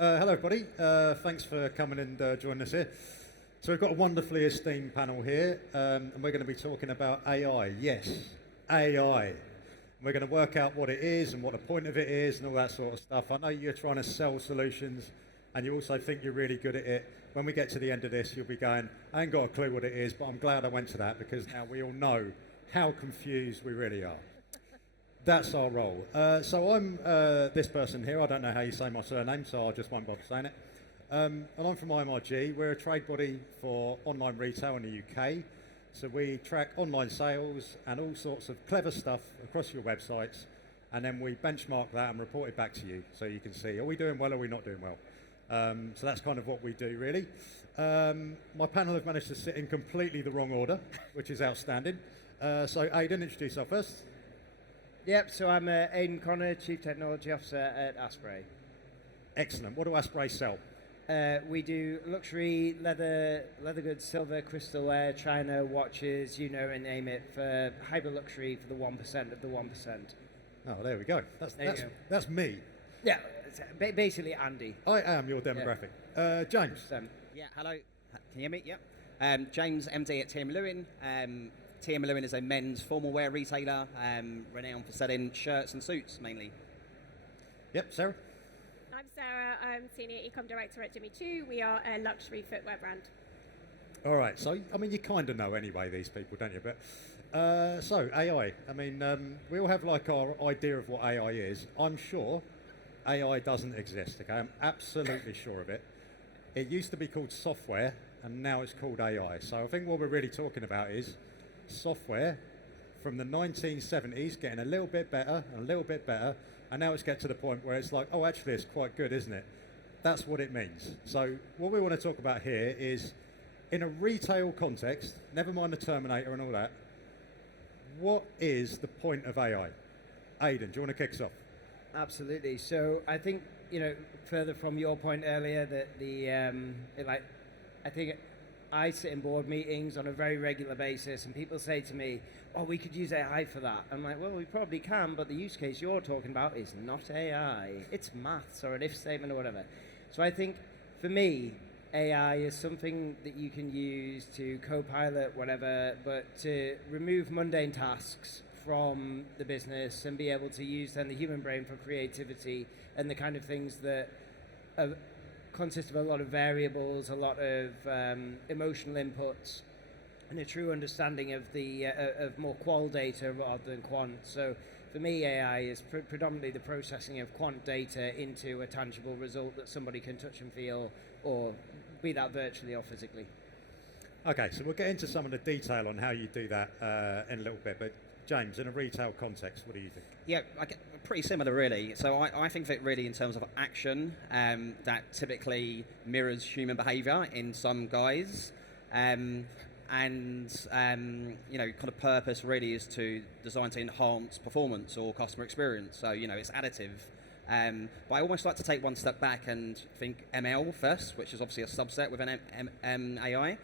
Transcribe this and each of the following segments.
Hello, everybody. Thanks for coming and joining us here. So we've got a wonderfully esteemed panel here, and we're going to be talking about AI. Yes, AI. We're going to work out what it is and what the point of it is and all that sort of stuff. I know you're trying to sell solutions, and you also think you're really good at it. When we get to the end of this, you'll be going, I ain't got a clue what it is, but I'm glad I went to that because now we all know how confused we really are. That's our role. So I'm this person here. I don't know how you say my surname, so I just won't bother saying it. And I'm from IMRG. We're a trade body for online retail in the UK. So we track online sales and all sorts of clever stuff across your websites, and then we benchmark that and report it back to you so you can see, are we doing well or are we not doing well? So that's kind of what we do, really. My panel have managed to sit in completely the wrong order, which is outstanding. So Aidan, introduce yourself first. Yep, so I'm Aidan Connor, Chief Technology Officer at Asprey. Excellent. What do Asprey sell? We do luxury leather goods, silver, crystalware, china, watches, you know, and name it, for hyper luxury for the 1% of the 1%. Oh, there we go. That's me. Yeah, basically Andy. I am your demographic. Yeah. James. Yeah, hello. Can you hear me? Yep. James, MD at TM Lewin. TM Lewin is a men's formal wear retailer, renowned for selling shirts and suits mainly. Yep, Sarah. I'm Sarah. I'm Senior Ecom Director at Jimmy Choo. We are a luxury footwear brand. All right. So, I mean, you kind of know anyway, these people, don't you? But so, AI. I mean, we all have like our idea of what AI is. I'm sure AI doesn't exist, okay? I'm absolutely sure of it. It used to be called software, and now it's called AI. So I think what we're really talking about is software from the 1970s getting a little bit better and a little bit better, and now it's get to the point where it's like, oh, actually, it's quite good, isn't it? That's what it means. So what we want to talk about here is, in a retail context, never mind the Terminator and all that, what is the point of AI? Aidan, do you want to kick us off? Absolutely. So I think, you know, further from your point earlier, that I think I sit in board meetings on a very regular basis, and people say to me, oh, we could use AI for that. I'm like, well, we probably can, but the use case you're talking about is not AI. It's maths or an if statement or whatever. So I think, for me, AI is something that you can use to co-pilot whatever, but to remove mundane tasks from the business and be able to use then the human brain for creativity and the kind of things that consist of a lot of variables, a lot of emotional inputs, and a true understanding of the of more qual data rather than quant. So for me, AI is predominantly the processing of quant data into a tangible result that somebody can touch and feel, or be that virtually or physically. Okay, so we'll get into some of the detail on how you do that in a little bit, but James, in a retail context, what do you think? Yeah, pretty similar, really. So I think of it really in terms of action that typically mirrors human behaviour in some guise. And you know, kind of purpose really is to design to enhance performance or customer experience. So, you know, it's additive. But I almost like to take one step back and think ML first, which is obviously a subset within AI.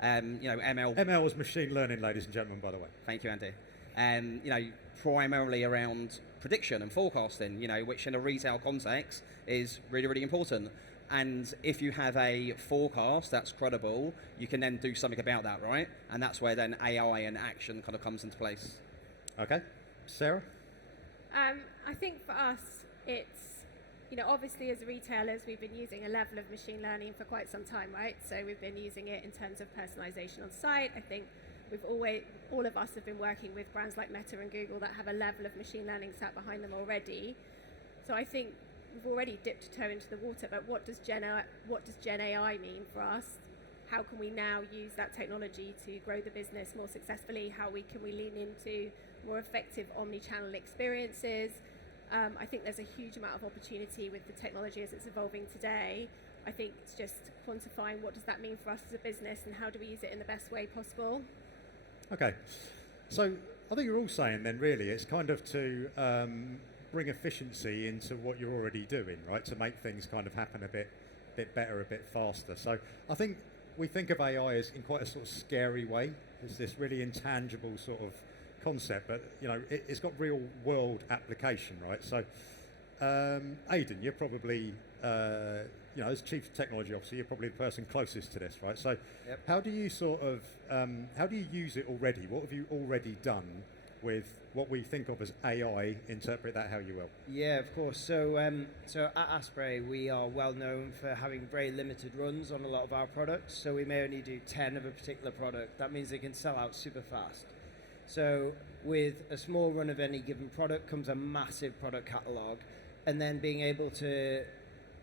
You know, ML is machine learning, ladies and gentlemen, by the way. Thank you, Andy. You know, primarily around prediction and forecasting, you know, which in a retail context is really, really important. And if you have a forecast that's credible, you can then do something about that, right? And that's where then AI and action kind of comes into place. Okay. Sarah? I think for us, it's, you know, obviously as retailers, we've been using a level of machine learning for quite some time, right? So we've been using it in terms of personalization on site. I think all of us have been working with brands like Meta and Google that have a level of machine learning sat behind them already. So I think we've already dipped a toe into the water, but what does Gen AI mean for us? How can we now use that technology to grow the business more successfully? Can we lean into more effective omni-channel experiences? I think there's a huge amount of opportunity with the technology as it's evolving today. I think it's just quantifying what does that mean for us as a business and how do we use it in the best way possible. Okay, so I think you're all saying then really it's kind of to bring efficiency into what you're already doing, right? To make things kind of happen a bit better, a bit faster. So I think we think of AI as in quite a sort of scary way. It's this really intangible sort of concept, but you know it's got real world application, right? So Aidan, you're probably, as Chief Technology Officer, you're probably the person closest to this, right? So Yep. how do you how do you use it already? What have you already done with what we think of as AI? Interpret that how you will. Yeah, of course. So at Asprey, we are well known for having very limited runs on a lot of our products. So we may only do 10 of a particular product. That means they can sell out super fast. So with a small run of any given product comes a massive product catalog, and then being able to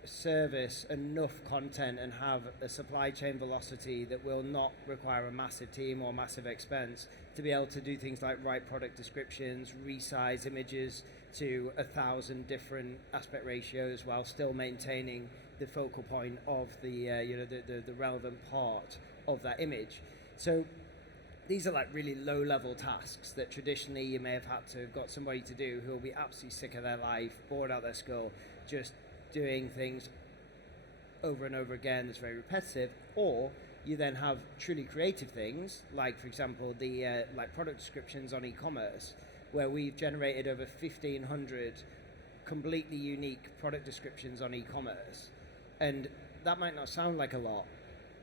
service enough content and have a supply chain velocity that will not require a massive team or massive expense to be able to do things like write product descriptions, resize images to 1,000 different aspect ratios while still maintaining the focal point of the relevant part of that image. So these are like really low level tasks that traditionally you may have had to have got somebody to do who will be absolutely sick of their life, bored out their skull, just doing things over and over again that's very repetitive. Or you then have truly creative things, like for example the like product descriptions on e-commerce, where we've generated over 1,500 completely unique product descriptions on e-commerce. And that might not sound like a lot,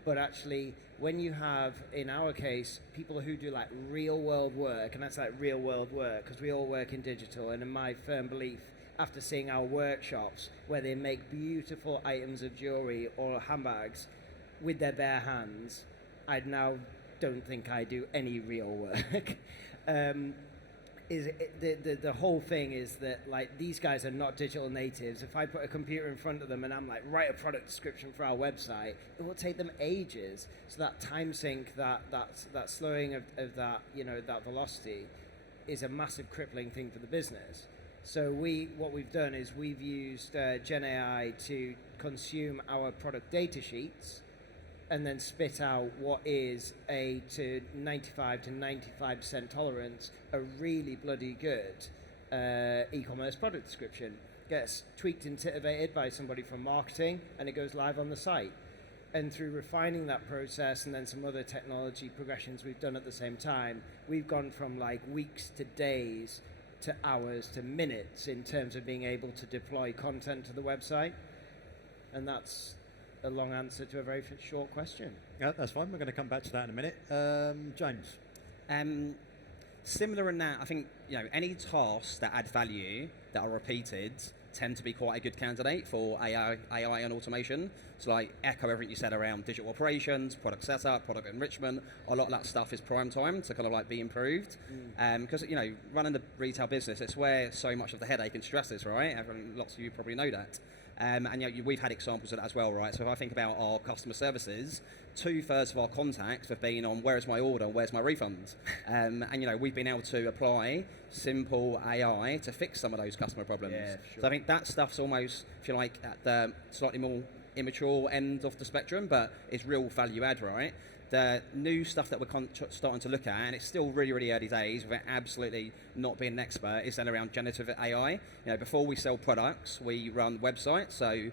but actually when you have, in our case, people who do like real world work, and that's like real world work because we all work in digital, and in my firm belief, after seeing our workshops where they make beautiful items of jewelry or handbags with their bare hands, I now don't think I do any real work. The whole thing is that like these guys are not digital natives. If I put a computer in front of them and I'm like, write a product description for our website, it will take them ages. So that time sink, that slowing of that, that velocity is a massive crippling thing for the business. So what we've done is we've used Gen AI to consume our product data sheets and then spit out what is a 95 to 95% tolerance, a really bloody good e-commerce product description. Gets tweaked and titivated by somebody from marketing, and it goes live on the site. And through refining that process and then some other technology progressions we've done at the same time, we've gone from like weeks to days to hours to minutes in terms of being able to deploy content to the website. And that's a long answer to a very short question. Yeah, that's fine. We're going to come back to that in a minute. James. Similar in that, I think any tasks that add value that are repeated tend to be quite a good candidate for AI and automation. So like echo everything you said around digital operations, product setup, product enrichment. A lot of that stuff is prime time to kind of like be improved. Because running the retail business, it's where so much of the headache and stress is, right? Lots of you probably know that. And we've had examples of that as well, right? So if I think about our customer services, 2/3 of our contacts have been on where's my order, where's my refund, and we've been able to apply simple AI to fix some of those customer problems. Yeah, sure. So I think that stuff's almost, if you like, at the slightly more immature end of the spectrum, but it's real value add, right? The new stuff that we're starting to look at, and it's still really, really early days without absolutely not being an expert, is then around generative AI. Before we sell products, we run websites, so,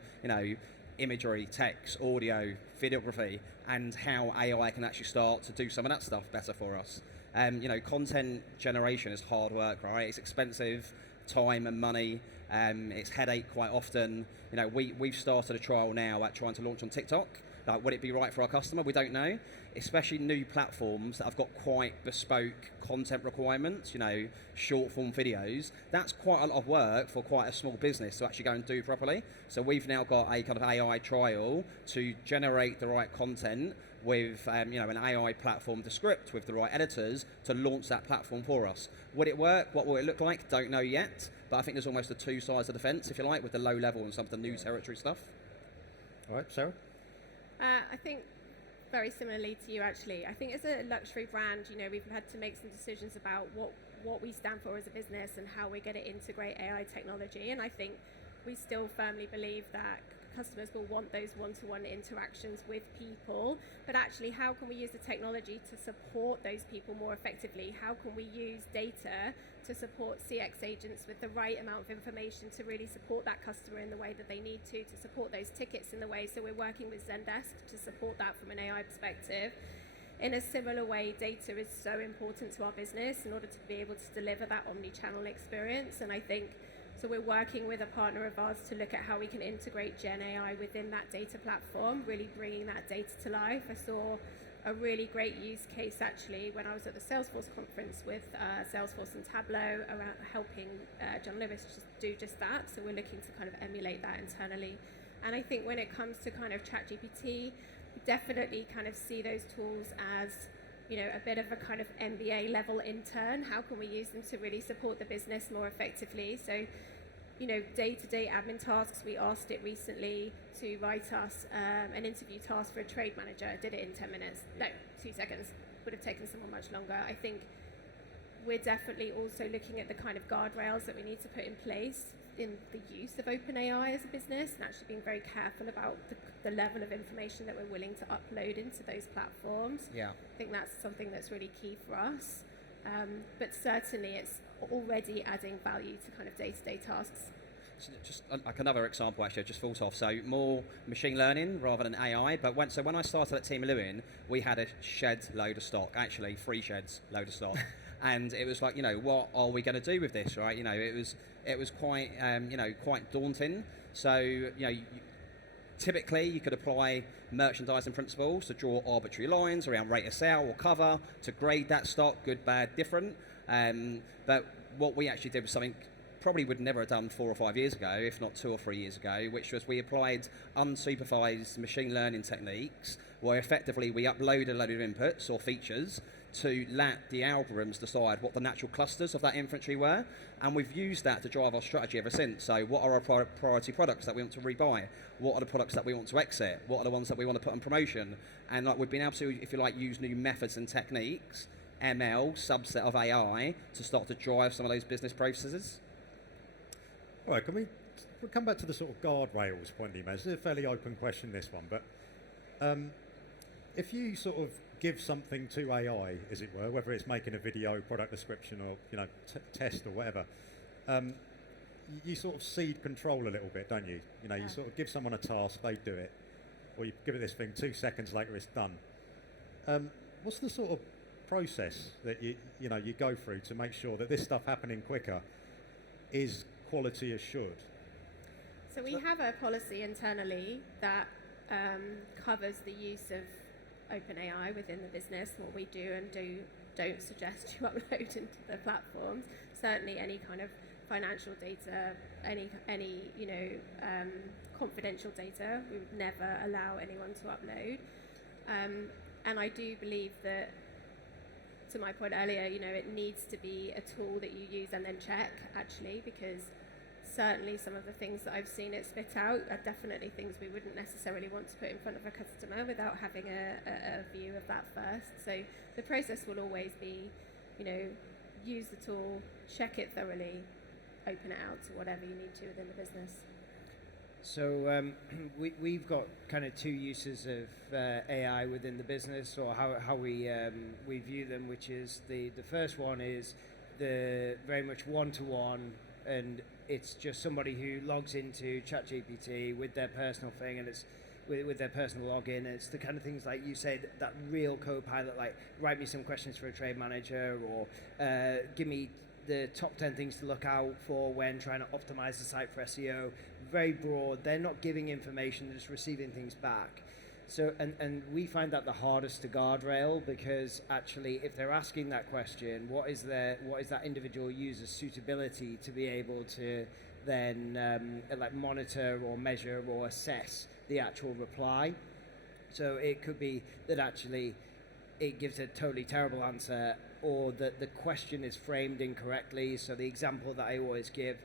imagery, text, audio, videography, and how AI can actually start to do some of that stuff better for us. Content generation is hard work, right? It's expensive, time and money. It's headache quite often. We've started a trial now at trying to launch on TikTok. Like, would it be right for our customer? We don't know. Especially new platforms that have got quite bespoke content requirements, short form videos. That's quite a lot of work for quite a small business to actually go and do properly. So we've now got a kind of AI trial to generate the right content with an AI platform to script with the right editors to launch that platform for us. Would it work? What will it look like? Don't know yet. But I think there's almost the two sides of the fence, if you like, with the low level and some of the new territory stuff. All right, Sarah? I think very similarly to you, actually. I think as a luxury brand, we've had to make some decisions about what we stand for as a business and how we're going to integrate AI technology. And I think we still firmly believe that customers will want those one-to-one interactions with people, but actually how can we use the technology to support those people more effectively? How can we use data to support CX agents with the right amount of information to really support that customer in the way that they need to support those tickets in the way? So we're working with Zendesk to support that from an AI perspective. In a similar way, data is so important to our business in order to be able to deliver that omni-channel experience. And I think So we're working with a partner of ours to look at how we can integrate Gen AI within that data platform, really bringing that data to life. I saw a really great use case actually when I was at the Salesforce conference with Salesforce and Tableau around helping John Lewis do just that. So we're looking to kind of emulate that internally. And I think when it comes to kind of ChatGPT, we definitely kind of see those tools as, you know, a bit of a kind of MBA level intern. How can we use them to really support the business more effectively? So, you know, day-to-day admin tasks, we asked it recently to write us an interview task for a trade manager. I did it in 10 minutes. No, 2 seconds. Would have taken someone much longer. I think we're definitely also looking at the kind of guardrails that we need to put in place in the use of OpenAI as a business, and actually being very careful about the level of information that we're willing to upload into those platforms. Yeah. I think that's something that's really key for us. But certainly it's already adding value to kind of day-to-day tasks. So just like another example, actually, I just thought of. So more machine learning rather than AI. But when I started at Team Lewin, we had a shed load of stock, actually 3 sheds load of stock. And it was like, you know, what are we going to do with this, right? You know, it was quite, you know, quite daunting. So, you know, typically you could apply merchandising principles to draw arbitrary lines around rate of sale or cover to grade that stock, good, bad, different. But what we actually did was something probably would never have done 4 or 5 years ago, if not 2 or 3 years ago, which was we applied unsupervised machine learning techniques where effectively we uploaded a load of inputs or features to let the algorithms decide what the natural clusters of that inventory were, and we've used that to drive our strategy ever since. So what are our priority products that we want to rebuy? What are the products that we want to exit? What are the ones that we want to put on promotion? And like we've been able to, if you like, use new methods and techniques, ML, subset of AI, to start to drive some of those business processes. All right, we'll come back to the sort of guardrails point you made. It's a fairly open question, this one, but if you sort of give something to AI, as it were, whether it's making a video, product description, or, you know, test or whatever, you sort of cede control a little bit, don't you? You know, you sort of give someone a task, they do it, or you give it this thing, 2 seconds later it's done. What's the sort of process that you go through to make sure that this stuff happening quicker is quality assured? So we have a policy internally that covers the use of OpenAI within the business, what we do and don't suggest you upload into the platforms. Certainly any kind of financial data, any confidential data, we would never allow anyone to upload. And I do believe that, to my point earlier, you know, it needs to be a tool that you use and then check, actually, because certainly some of the things that I've seen it spit out are definitely things we wouldn't necessarily want to put in front of a customer without having a view of that first. So the process will always be, you know, use the tool, check it thoroughly, open it out to whatever you need to within the business. So we've got kind of 2 uses of AI within the business, or how we view them, which is the first one is the very much one-to-one, and it's just somebody who logs into ChatGPT with their personal thing, and it's with their personal login. And it's the kind of things like you said, that real co-pilot, like write me some questions for a trade manager, or give me the top 10 things to look out for when trying to optimize the site for SEO. Very broad. They're not giving information, they're just receiving things back. So, and we find that the hardest to guardrail, because actually if they're asking that question, what is that individual user's suitability to be able to then like monitor or measure or assess the actual reply. So it could be that actually it gives a totally terrible answer, or that the question is framed incorrectly. So the example that I always give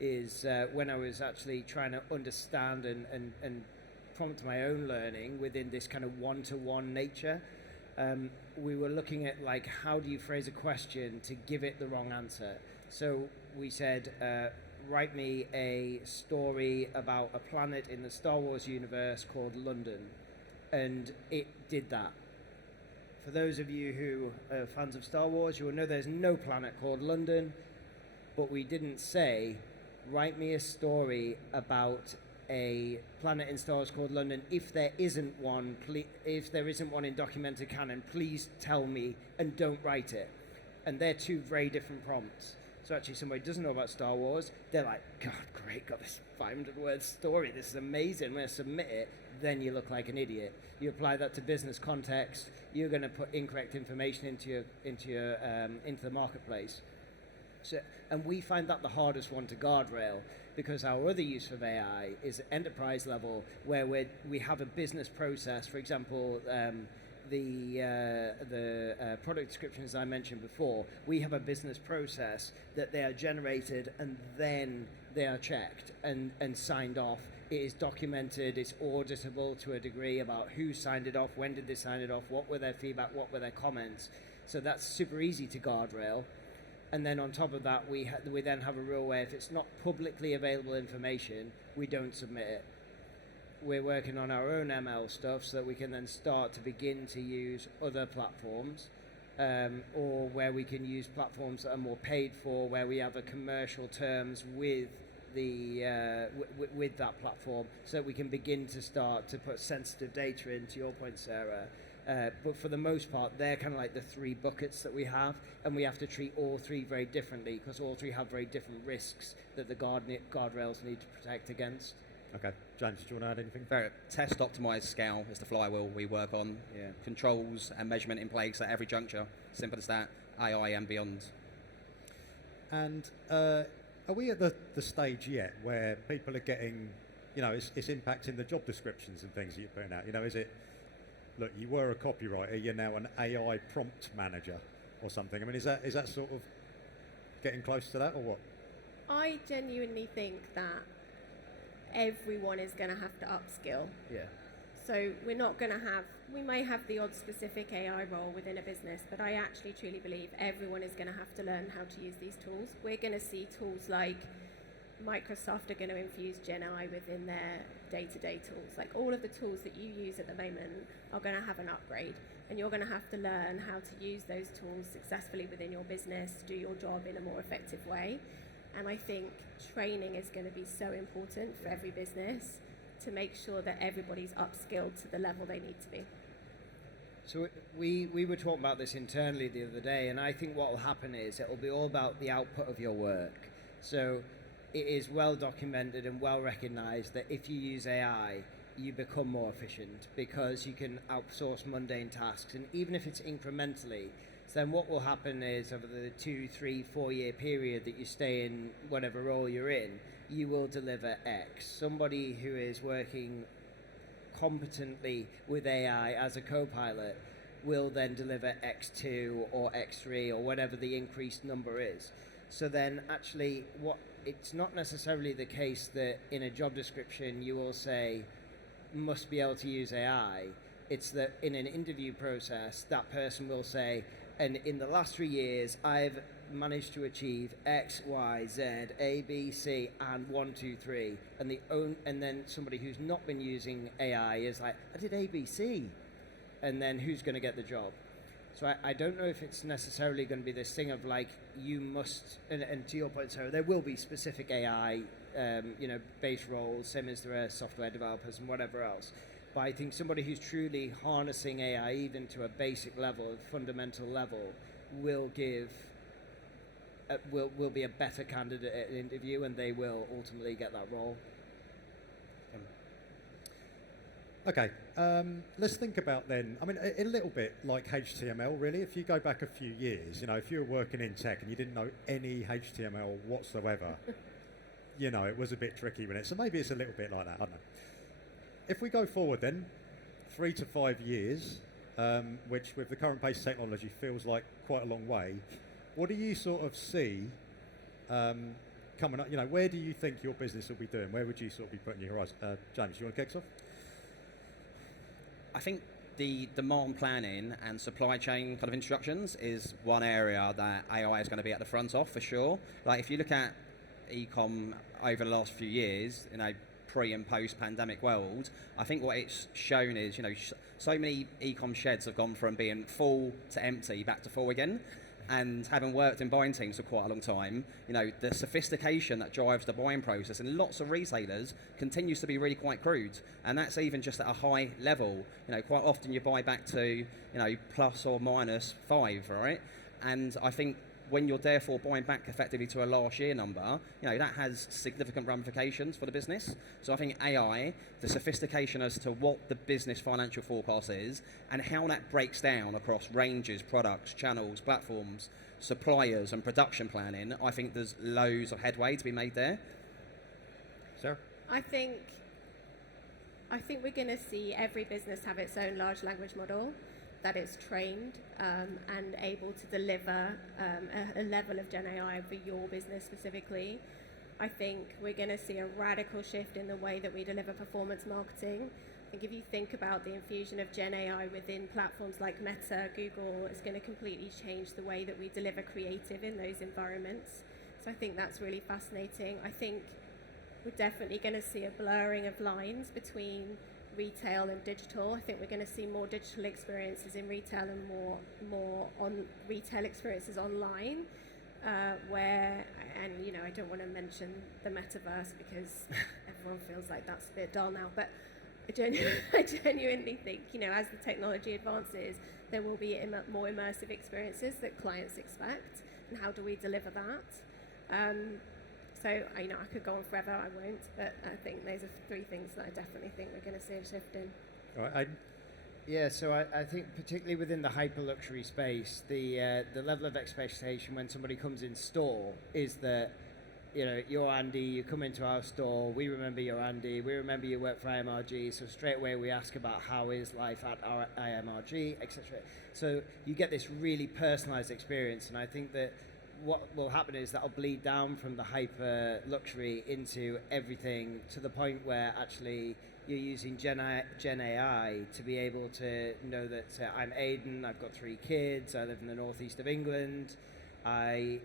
is when I was actually trying to understand and prompt my own learning within this kind of one-to-one nature, we were looking at like, how do you phrase a question to give it the wrong answer? So we said, write me a story about a planet in the Star Wars universe called London, and it did that. For those of you who are fans of Star Wars, you will know there's no planet called London, but we didn't say, write me a story about a planet in Star Wars called London. If there isn't one, in documented canon, please tell me and don't write it. And they're 2 very different prompts. So actually somebody who doesn't know about Star Wars, they're like, God, great, got this 500-word story, this is amazing, I'm going to submit it. Then you look like an idiot. You apply that to business context, you're going to put incorrect information into the marketplace. So, and we find that the hardest one to guardrail, because our other use of AI is at enterprise level, where we have a business process. For example, the product descriptions I mentioned before, we have a business process that they are generated and then they are checked and signed off. It is documented, it's auditable to a degree about who signed it off, when did they sign it off, what were their feedback, what were their comments. So that's super easy to guardrail. And then on top of that, we then have a rule where if it's not publicly available information, we don't submit it. We're working on our own ML stuff so that we can then start to begin to use other platforms, or where we can use platforms that are more paid for, where we have a commercial terms with with that platform, so that we can begin to start to put sensitive data in, to your point, Sarah. But for the most part, they're kind of like the three buckets that we have, and we have to treat all three very differently, because all three have very different risks that the guardrails need to protect against. Okay, James, do you want to add anything? Very test, optimize, scale is the flywheel we work on. Yeah. Controls and measurement in place at every juncture. Simple as that. AI and beyond. And are we at the stage yet where people are getting, it's impacting the job descriptions and things that you're putting out? Is it, look, you were a copywriter, you're now an AI prompt manager or something? I mean, is that sort of getting close to that, or what? I genuinely think that everyone is going to have to upskill. Yeah. So we're not going to we may have the odd specific AI role within a business, but I actually truly believe everyone is going to have to learn how to use these tools. We're going to see tools like Microsoft are going to infuse Gen AI within their day-to-day tools. Like all of the tools that you use at the moment are going to have an upgrade, and you're going to have to learn how to use those tools successfully within your business, do your job in a more effective way. And I think training is going to be so important for every business to make sure that everybody's upskilled to the level they need to be. So we were talking about this internally the other day, and I think what will happen is it will be all about the output of your work. So it is well documented and well recognized that if you use AI, you become more efficient because you can outsource mundane tasks, and even if it's incrementally, then what will happen is over the 2, 3, 4 year period that you stay in whatever role you're in, you will deliver X. Somebody who is working competently with AI as a co-pilot will then deliver X2 or X3 or whatever the increased number is. So then actually it's not necessarily the case that in a job description you will say must be able to use AI. It's that in an interview process that person will say, and in the last 3 years I've managed to achieve X, Y, Z, A, B, C, and 1, 2, 3, and then somebody who's not been using AI is like, I did A, B, C, and then who's going to get the job? So I don't know if it's necessarily going to be this thing of like you must, and to your point, Sarah, there will be specific AI, based roles, same as there are software developers and whatever else. But I think somebody who's truly harnessing AI even to a basic level, a fundamental level, will be a better candidate at an interview, and they will ultimately get that role. Okay, let's think about then, I mean, a little bit like HTML really. If you go back a few years, if you were working in tech and you didn't know any HTML whatsoever, it was a bit tricky with it. So maybe it's a little bit like that, I don't know. If we go forward then, 3 to 5 years, which with the current pace of technology feels like quite a long way, what do you sort of see coming up? Where do you think your business will be doing? Where would you sort of be putting your eyes? James, you want to kick us off? I think the demand planning and supply chain kind of instructions is one area that AI is going to be at the front of for sure. Like if you look at e-com over the last few years, pre and post pandemic world, I think what it's shown is, so many e-com sheds have gone from being full to empty back to full again. And having worked in buying teams for quite a long time, the sophistication that drives the buying process in lots of retailers continues to be really quite crude. And that's even just at a high level. Quite often you buy back to, plus or minus 5, right? And I think when you're therefore buying back effectively to a last year number, that has significant ramifications for the business. So I think AI, the sophistication as to what the business financial forecast is and how that breaks down across ranges, products, channels, platforms, suppliers and production planning, I think there's loads of headway to be made there. Sarah? I think we're going to see every business have its own large language model that is trained and able to deliver a level of Gen AI for your business specifically. I think we're going to see a radical shift in the way that we deliver performance marketing. I think if you think about the infusion of Gen AI within platforms like Meta, Google, it's going to completely change the way that we deliver creative in those environments. So I think that's really fascinating. I think we're definitely going to see a blurring of lines between retail and digital. I think we're going to see more digital experiences in retail and more on retail experiences online, where, and I don't want to mention the metaverse because everyone feels like that's a bit dull now, but I genuinely think, as the technology advances, there will be more immersive experiences that clients expect, and how do we deliver that? So, I could go on forever, I won't, but I think those are three things that I definitely think we're going to see a shift in. All right, Aidan? Yeah, so I think particularly within the hyper luxury space, the level of expectation when somebody comes in store is that, you're Andy, you come into our store, we remember you're Andy, we remember you work for IMRG, so straight away we ask about how is life at our IMRG, etc. So you get this really personalized experience, and I think that what will happen is that'll bleed down from the hyper luxury into everything, to the point where actually you're using Gen AI to be able to know that I'm Aidan, I've got 3 kids, I live in the northeast of England, I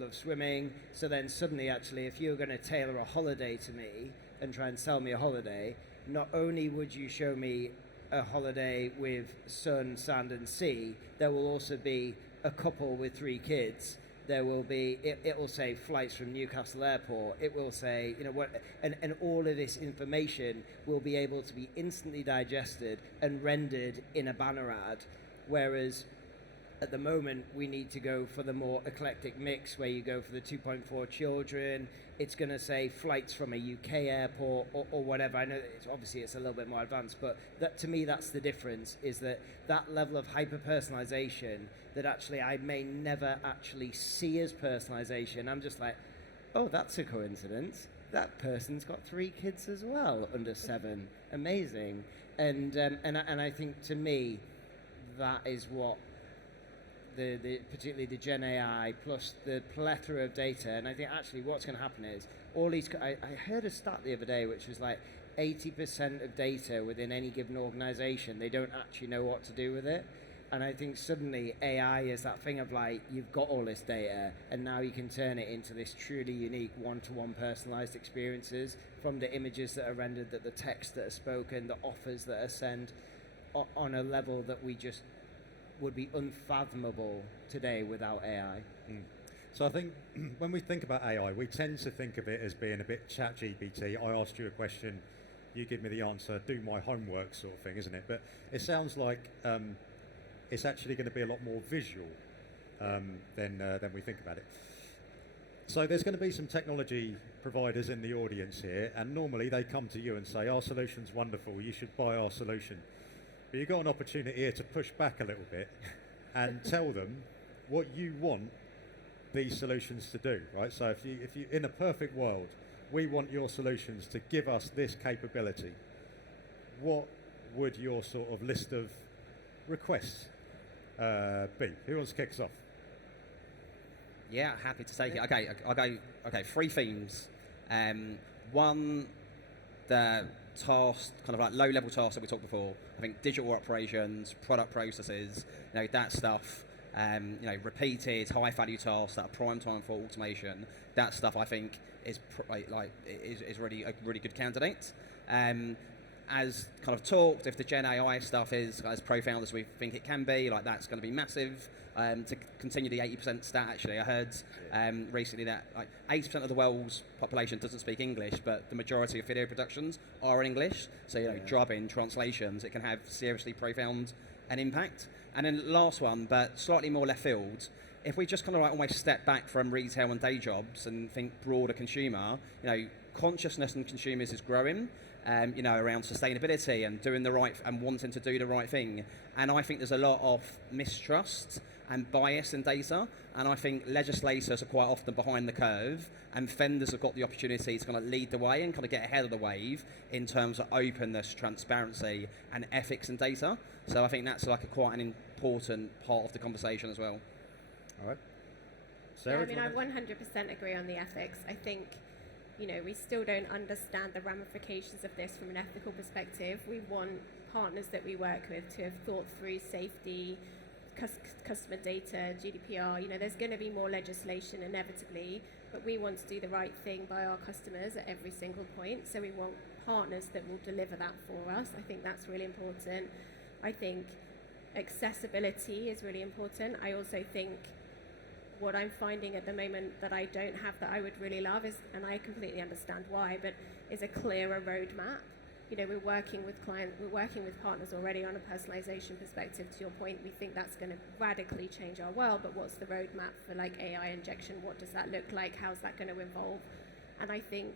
love swimming. So then suddenly actually if you're going to tailor a holiday to me and try and sell me a holiday, not only would you show me a holiday with sun, sand and sea, there will also be a couple with 3 kids. There will be, it will say flights from Newcastle Airport, it will say, and all of this information will be able to be instantly digested and rendered in a banner ad. Whereas at the moment, we need to go for the more eclectic mix where you go for the 2.4 children. It's going to say flights from a UK airport or whatever. I know that it's a little bit more advanced, but that, to me, that's the difference, is that level of hyper-personalization that actually I may never actually see as personalization. I'm just like, oh, that's a coincidence. That person's got 3 kids as well, under 7. Amazing. And I think, to me, that is what particularly the Gen AI plus the plethora of data, and I think actually what's going to happen is all these. I heard a stat the other day which was like 80% of data within any given organisation, they don't actually know what to do with it, and I think suddenly AI is that thing of like, you've got all this data and now you can turn it into this truly unique one-to-one personalised experiences, from the images that are rendered, that the text that are spoken, the offers that are sent, on a level that we just would be unfathomable today without AI. So I think when we think about AI, we tend to think of it as being a bit chat GPT. I asked you a question, you give me the answer, do my homework sort of thing, isn't it? But it sounds like it's actually going to be a lot more visual than we think about it. So there's going to be some technology providers in the audience here, and normally they come to you and say, our solution's wonderful, you should buy our solution. But you've got an opportunity here to push back a little bit and tell them what you want these solutions to do, right? So if you in a perfect world, we want your solutions to give us this capability, what would your sort of list of requests be? Who wants to kick us off? Yeah, happy to take it. Okay, I'll go. Okay, 3 themes. One, the task, kind of like low-level tasks that we talked before. I think digital operations, product processes, that stuff. Repeated high-value tasks that are prime time for automation. That stuff I think is really a really good candidate. As kind of talked, if the Gen AI stuff is as profound as we think it can be, that's going to be massive. To continue the 80% stat, actually, I heard recently that 80% of the world's population doesn't speak English, but the majority of video productions are in English. So, drubbing, translations, it can have seriously profound an impact. And then last one, but slightly more left field, if we just kind of like almost step back from retail and day jobs and think broader consumer, consciousness in consumers is growing, around sustainability and doing the right and wanting to do the right thing. And I think there's a lot of mistrust and bias in data. And I think legislators are quite often behind the curve, and vendors have got the opportunity to kind of lead the way and kind of get ahead of the wave in terms of openness, transparency, and ethics in data. So I think that's like quite an important part of the conversation as well. All right. Sarah, I 100% agree on the ethics. I think, we still don't understand the ramifications of this from an ethical perspective. We want partners that we work with to have thought through safety, customer data, GDPR. There's going to be more legislation inevitably, but we want to do the right thing by our customers at every single point. So we want partners that will deliver that for us. I think that's really important. I think accessibility is really important. I also think what I'm finding at the moment that I don't have that I would really love is, and I completely understand why, but is a clearer roadmap. We're working with partners already on a personalization perspective. To your point, we think that's going to radically change our world, but what's the roadmap for like AI injection? What does that look like? How's that going to evolve? And I think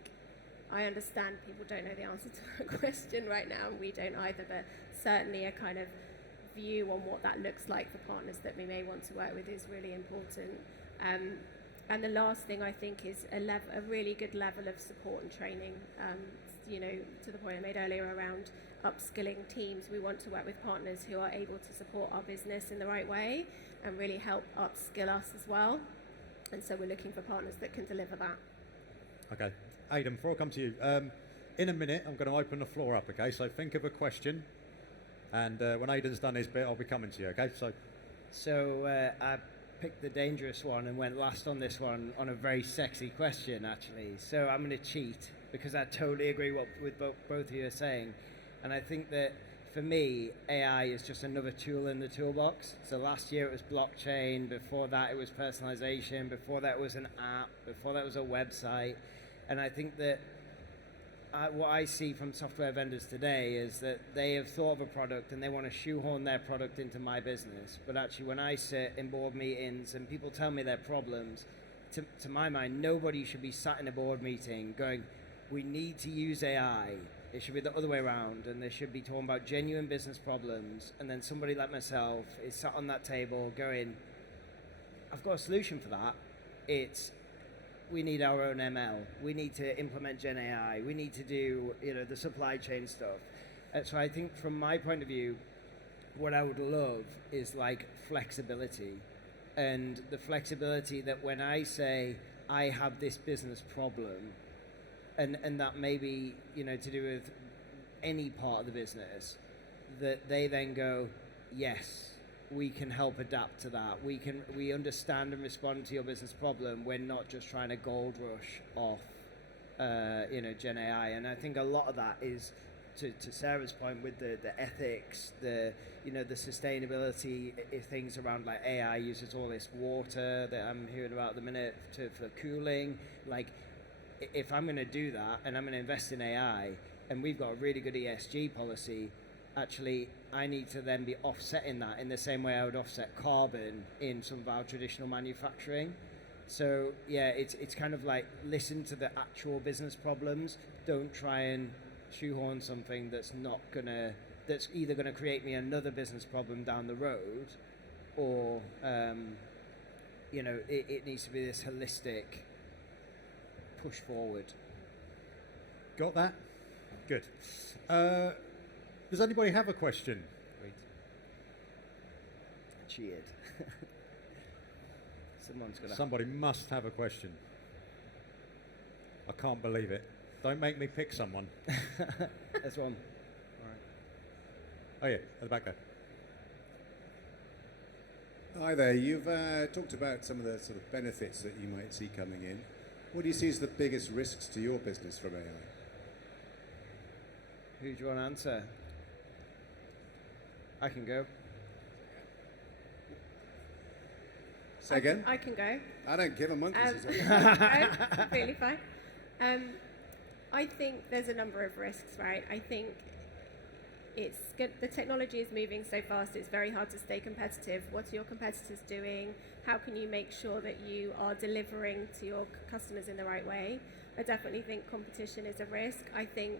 I understand people don't know the answer to that question right now, and we don't either, but certainly a kind of view on what that looks like for partners that we may want to work with is really important. And the last thing I think is a really good level of support and training. To the point I made earlier around upskilling teams, we want to work with partners who are able to support our business in the right way and really help upskill us as well. And so we're looking for partners that can deliver that. Okay. Aidan, before I come to you, in a minute I'm going to open the floor up, okay? So think of a question, and when Aidan's done his bit, I'll be coming to you, okay? So I picked the dangerous one and went last on this one on a very sexy question, actually. So I'm going to cheat, because I totally agree with both of you are saying. And I think that, for me, AI is just another tool in the toolbox. So last year it was blockchain, before that it was personalization, before that it was an app, before that was a website. And I think that what I see from software vendors today is that they have thought of a product and they want to shoehorn their product into my business. But actually, when I sit in board meetings and people tell me their problems, to my mind, nobody should be sat in a board meeting going, we need to use AI. It should be the other way around, and they should be talking about genuine business problems. And then somebody like myself is sat on that table going, I've got a solution for that. We need our own ML. We need to implement Gen AI. We need to do, the supply chain stuff. So I think from my point of view, what I would love is like flexibility, and the flexibility that when I say I have this business problem, and that may be, to do with any part of the business, that they then go, yes, we can help adapt to that. We understand and respond to your business problem. We're not just trying to gold rush off, Gen AI. And I think a lot of that is, to Sarah's point, with the ethics, the sustainability things around, like AI uses all this water that I'm hearing about at the minute for cooling. Like, if I'm going to do that and I'm going to invest in AI, and we've got a really good ESG policy, actually I need to then be offsetting that in the same way I would offset carbon in some of our traditional manufacturing. So yeah, it's kind of like, listen to the actual business problems. Don't try and shoehorn something that's either gonna create me another business problem down the road, or it needs to be this holistic push forward. Got that? Good. Does anybody have a question? Great. Cheered. Somebody must have a question. I can't believe it. Don't make me pick someone. There's one. All right. Oh yeah, at the back there. Hi there. You've talked about some of the sort of benefits that you might see coming in. What do you see as the biggest risks to your business from AI? Who do you want to answer? I can go. Say again? I can go. I don't give a monkey's. Really fine. I think there's a number of risks, right? I think the technology is moving so fast, it's very hard to stay competitive. What are your competitors doing? How can you make sure that you are delivering to your customers in the right way? I definitely think competition is a risk. I think,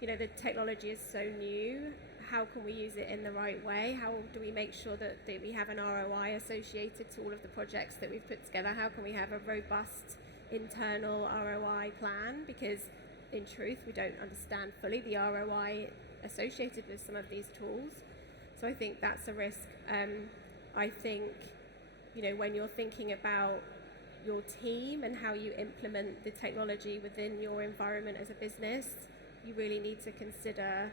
the technology is so new. How can we use it in the right way? How do we make sure that we have an ROI associated to all of the projects that we've put together? How can we have a robust internal ROI plan? Because in truth, we don't understand fully the ROI associated with some of these tools. So I think that's a risk. I think, when you're thinking about your team and how you implement the technology within your environment as a business, you really need to consider,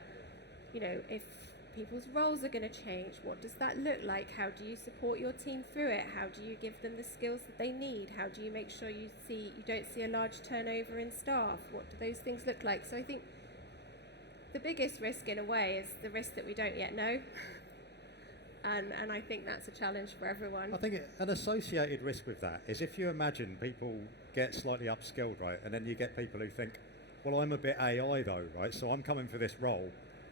if people's roles are going to change, what does that look like? How do you support your team through it? How do you give them the skills that they need? How do you make sure you don't see a large turnover in staff? What do those things look like? So I think the biggest risk in a way is the risk that we don't yet know. And I think that's a challenge for everyone. I think an associated risk with that is if you imagine people get slightly upskilled, right, and then you get people who think, well, I'm a bit AI though, right, so I'm coming for this role.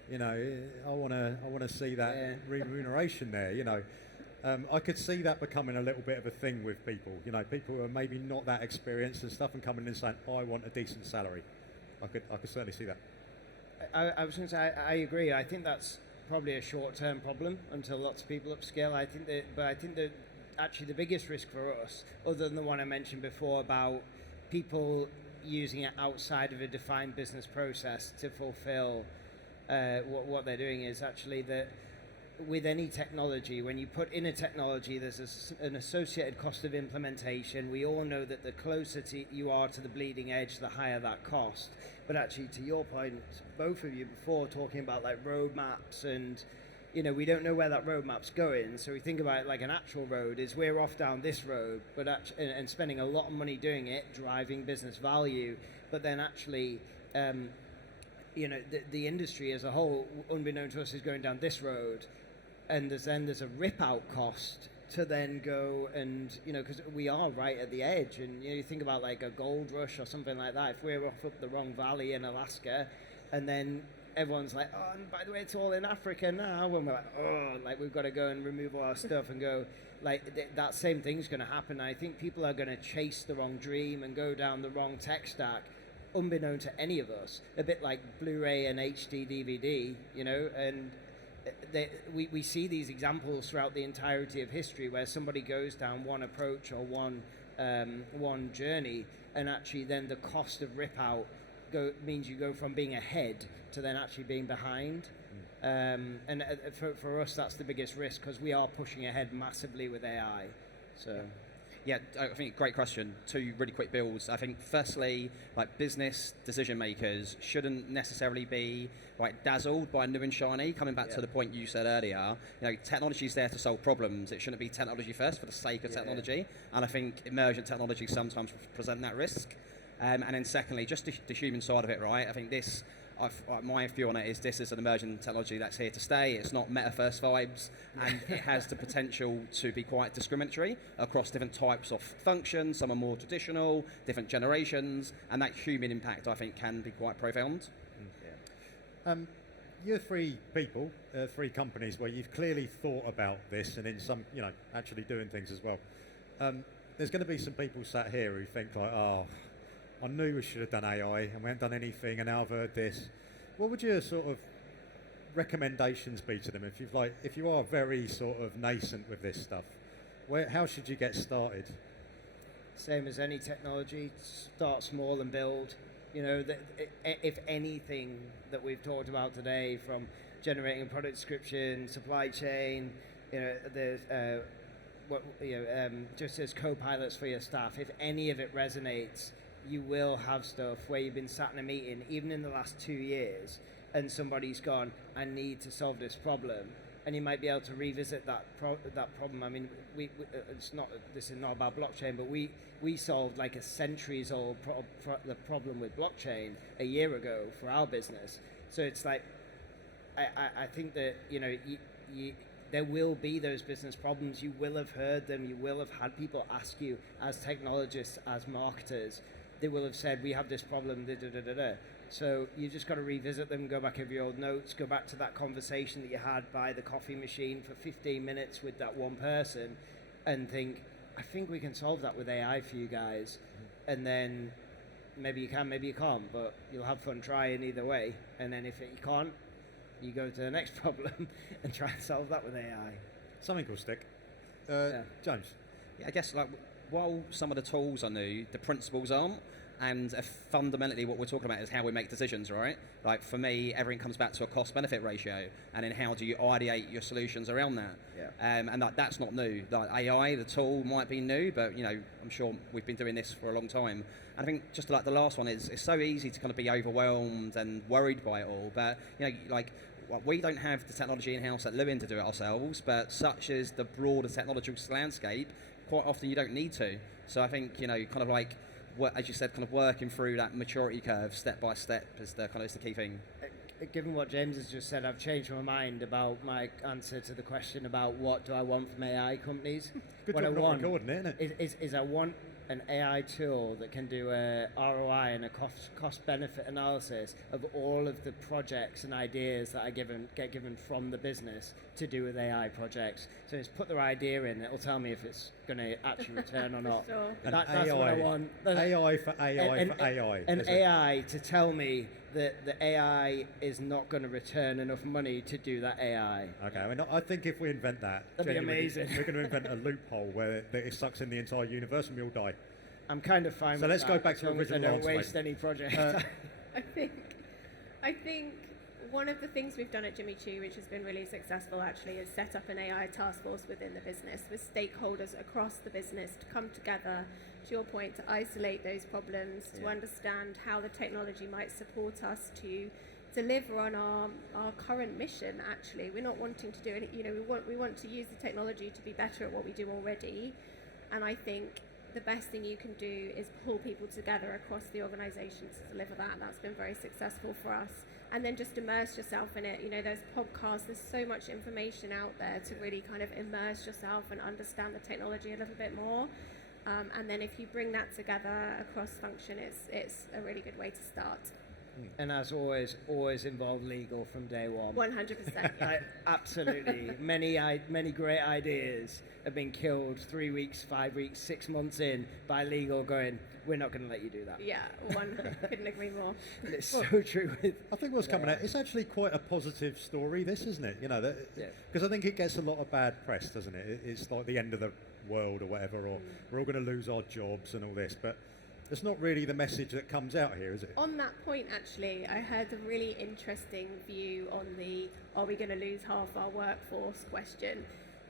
I want to see that remuneration there. I could see that becoming a little bit of a thing with people. People who are maybe not that experienced and stuff, and coming in and saying, I want a decent salary. I could certainly see that. I was going to say, I agree. I think that's probably a short-term problem until lots of people upscale. I think that actually the biggest risk for us, other than the one I mentioned before about people using it outside of a defined business process to fulfill what they're doing, is actually that with any technology, when you put in a technology, there's an associated cost of implementation. We all know that the closer you are to the bleeding edge, the higher that cost. But actually, to your point, both of you before talking about like roadmaps and, we don't know where that roadmap's going. So we think about it like an actual road is we're off down this road, but and spending a lot of money doing it, driving business value. But then actually, the industry as a whole, unbeknown to us, is going down this road. And there's a rip-out cost to then go and, because we are right at the edge. And, you think about like a gold rush or something like that. If we're off up the wrong valley in Alaska, and then everyone's like, oh, and by the way, it's all in Africa now. And we're like, oh, like we've got to go and remove all our stuff and go, like that same thing's going to happen. I think people are going to chase the wrong dream and go down the wrong tech stack, unbeknown to any of us. A bit like Blu-ray and HD DVD, and we see these examples throughout the entirety of history where somebody goes down one approach or one journey, and actually then the cost of rip out means you go from being ahead to then actually being behind. And for us, that's the biggest risk, because we are pushing ahead massively with AI. So. Yeah, I think great question. 2 really quick builds. I think firstly, like business decision makers shouldn't necessarily be like dazzled by new and shiny. Coming back to the point you said earlier, technology is there to solve problems. It shouldn't be technology first for the sake of technology. And I think emergent technology sometimes present that risk. And then secondly, just the human side of it, right? I think my view on it is this is an emerging technology that's here to stay. It's not metaverse vibes, and it has the potential to be quite discriminatory across different types of functions. Some are more traditional, different generations, and that human impact, I think, can be quite profound. You're 3 people, 3 companies where you've clearly thought about this, and in some, actually doing things as well. There's going to be some people sat here who think like, oh, I knew we should have done AI and we haven't done anything, and now I've heard this. What would your sort of recommendations be to them if you are very sort of nascent with this stuff? How should you get started? Same as any technology, start small and build. If anything that we've talked about today, from generating a product description, supply chain, there's just as co-pilots for your staff. If any of it resonates, you will have stuff where you've been sat in a meeting, even in the last 2 years, and somebody's gone, I need to solve this problem. And you might be able to revisit that problem. I mean, this is not about blockchain, but we solved like a centuries-old problem with blockchain a year ago for our business. So it's like, I think that, there will be those business problems. You will have heard them. You will have had people ask you, as technologists, as marketers, they will have said, we have this problem, So you just got to revisit them, go back over your old notes, go back to that conversation that you had by the coffee machine for 15 minutes with that one person, and think, I think we can solve that with AI for you guys. And then maybe you can, maybe you can't, but you'll have fun trying either way. And then if you can't, you go to the next problem and try and solve that with AI. Something will stick. Yeah. James? Yeah, I guess like while some of the tools are new, the principles aren't. And fundamentally what we're talking about is how we make decisions, right? Like for me, everything comes back to a cost-benefit ratio, and then how do you ideate your solutions around that? Yeah. And that's not new. Like AI, the tool might be new, but you know, I'm sure we've been doing this for a long time. And I think just like the last one is, it's so easy to kind of be overwhelmed and worried by it all. But you know, like we don't have the technology in-house at Lewin to do it ourselves, but such as the broader technological landscape, quite often you don't need to. So I think, you know, kind of like, as you said, kind of working through that maturity curve step by step is the key thing. Given what James has just said, I've changed my mind about my answer to the question about what do I want from AI companies. Good what job I not want recording it, isn't it? is I want an AI tool that can do a ROI and a cost-benefit analysis of all of the projects and ideas that get given from the business to do with AI projects. So it's put their idea in, it'll tell me if it's going to actually return or not. Sure. That's AI, what I want. AI for AI for AI. An is it? AI to tell me that the AI is not going to return enough money to do that AI. Okay, I mean, I think if we invent that, That'd be genuinely, amazing. we're going to invent a loophole where it sucks in the entire universe and we all die. I'm kind of fine So with let's that, go back as to long as I original don't answer, waste mate. any project. I think one of the things we've done at Jimmy Choo, which has been really successful actually, is set up an AI task force within the business with stakeholders across the business to come together, to your point, to isolate those problems, to understand how the technology might support us to deliver on our current mission. Actually, we're not wanting to do it, you know, we want to use the technology to be better at what we do already. And I think the best thing you can do is pull people together across the organisation to deliver that, and that's been very successful for us. And then just immerse yourself in it. You know, there's podcasts, there's so much information out there to really kind of immerse yourself and understand the technology a little bit more. And then if you bring that together across function, it's a really good way to start. And as always involve legal from day one. 100%. Yeah. Absolutely. Many great ideas have been killed 3 weeks, 5 weeks, 6 months in by legal going, we're not going to let you do that. Yeah, couldn't agree more. And it's so true with... I think what's coming out, it's actually quite a positive story, this, isn't it? You know, because I think it gets a lot of bad press, doesn't it? It's like the end of the world or whatever, or we're all going to lose our jobs and all this, but it's not really the message that comes out here, is it? On that point, actually, I heard a really interesting view on the are we going to lose half our workforce question.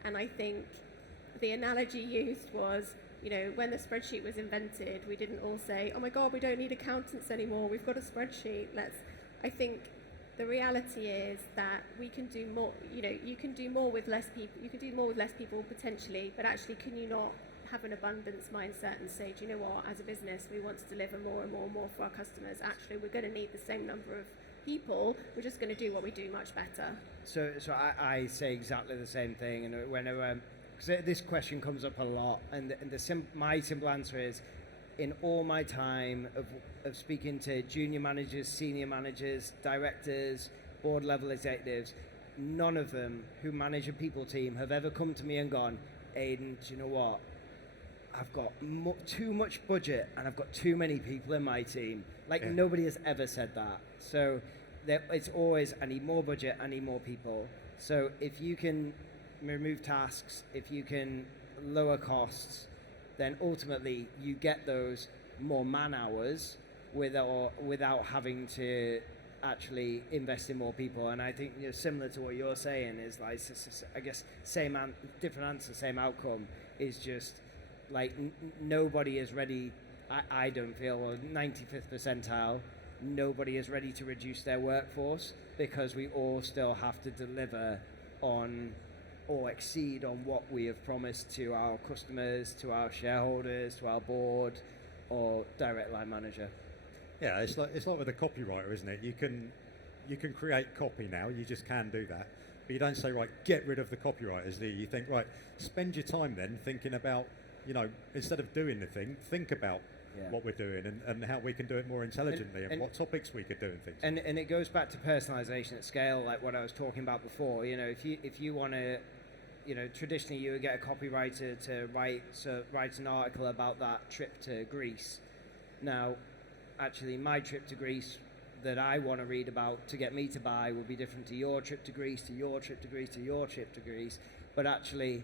And I think the analogy used was, you know, when the spreadsheet was invented, we didn't all say, oh my God, we don't need accountants anymore, we've got a spreadsheet. I think the reality is that we can do more, you know, you can do more with less people, you can do more with less people potentially, but actually can you not have an abundance mindset and say, do you know what, as a business, we want to deliver more and more and more for our customers. Actually, we're going to need the same number of people. We're just going to do what we do much better. So I say exactly the same thing. And whenever, because this question comes up a lot, and my simple answer is, in all my time of speaking to junior managers, senior managers, directors, board level executives, none of them who manage a people team have ever come to me and gone, Aidan, do you know what? I've got too much budget and I've got too many people in my team. Nobody has ever said that. So it's always, I need more budget, I need more people. So if you can remove tasks, if you can lower costs, then ultimately you get those more man hours without having to actually invest in more people. And I think, you know, similar to what you're saying is like, I guess different answer, same outcome, is just like nobody is ready. I don't feel, 95th percentile, nobody is ready to reduce their workforce, because we all still have to deliver on or exceed on what we have promised to our customers, to our shareholders, to our board or direct line manager. Yeah, it's like with a copywriter, isn't it? You can create copy now, you just can do that. But you don't say, right, get rid of the copywriters, do you? You think, right, spend your time then thinking about, you know, instead of doing the thing, think about Yeah. what we're doing and how we can do it more intelligently and what topics we could do and things. And it goes back to personalization at scale, like what I was talking about before. You know, if you want to, you know, traditionally you would get a copywriter to write an article about that trip to Greece. Now, actually, my trip to Greece that I want to read about to get me to buy will be different to your trip to Greece, to your trip to Greece, to your trip to Greece. But actually,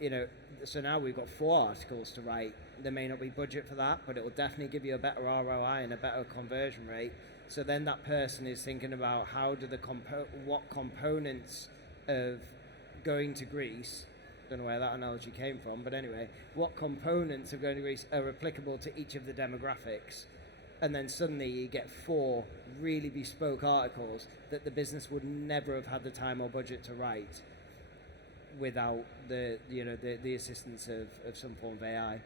you know, so now we've got 4 articles to write. There may not be budget for that, but it will definitely give you a better ROI and a better conversion rate. So then that person is thinking about how do what components of going to Greece, don't know where that analogy came from, but anyway, what components of going to Greece are applicable to each of the demographics? And then suddenly you get 4 really bespoke articles that the business would never have had the time or budget to write without the assistance of some form of AI.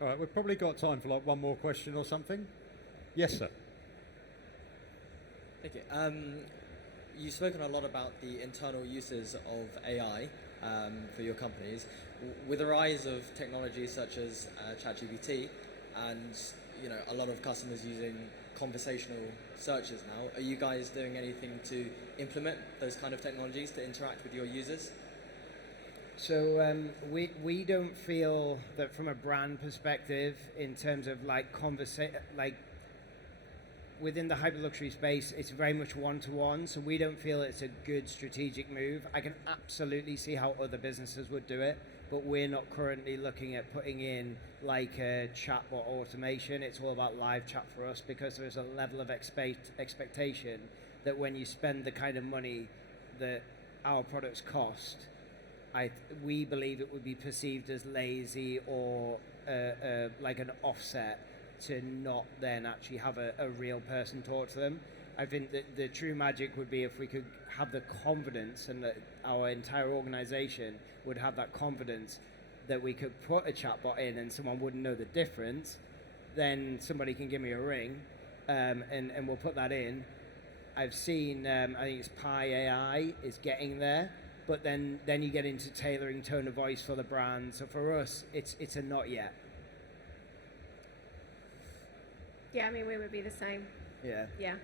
All right, we've probably got time for like one more question or something. Yes, sir. Thank you. You've spoken a lot about the internal uses of AI for your companies. With the rise of technologies such as ChatGPT and a lot of customers using conversational searches now, are you guys doing anything to implement those kind of technologies to interact with your users? So we don't feel that from a brand perspective, in terms of within the hyper luxury space, it's very much one-to-one. So we don't feel it's a good strategic move. I can absolutely see how other businesses would do it, but we're not currently looking at putting in like a chatbot automation. It's all about live chat for us because there's a level of expectation that when you spend the kind of money that our products cost, we believe it would be perceived as lazy or like an offset to not then actually have a real person talk to them. I think that the true magic would be if we could have the confidence, and that our entire organization would have that confidence that we could put a chatbot in and someone wouldn't know the difference. Then somebody can give me a ring, and we'll put that in. I've seen, I think it's Pi AI is getting there, but then you get into tailoring tone of voice for the brand. So for us, it's a not yet. Yeah, I mean, we would be the same. Yeah. Yeah.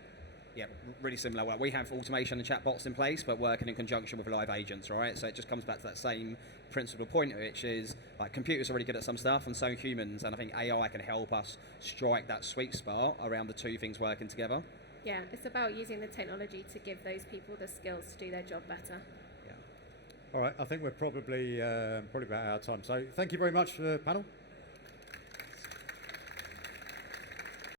Yeah, really similar. Well, we have automation and chatbots in place, but working in conjunction with live agents, right? So it just comes back to that same principal point, which is like computers are really good at some stuff, and so humans. And I think AI can help us strike that sweet spot around the two things working together. Yeah, it's about using the technology to give those people the skills to do their job better. All right, I think we're probably about out of time. So thank you very much for the panel.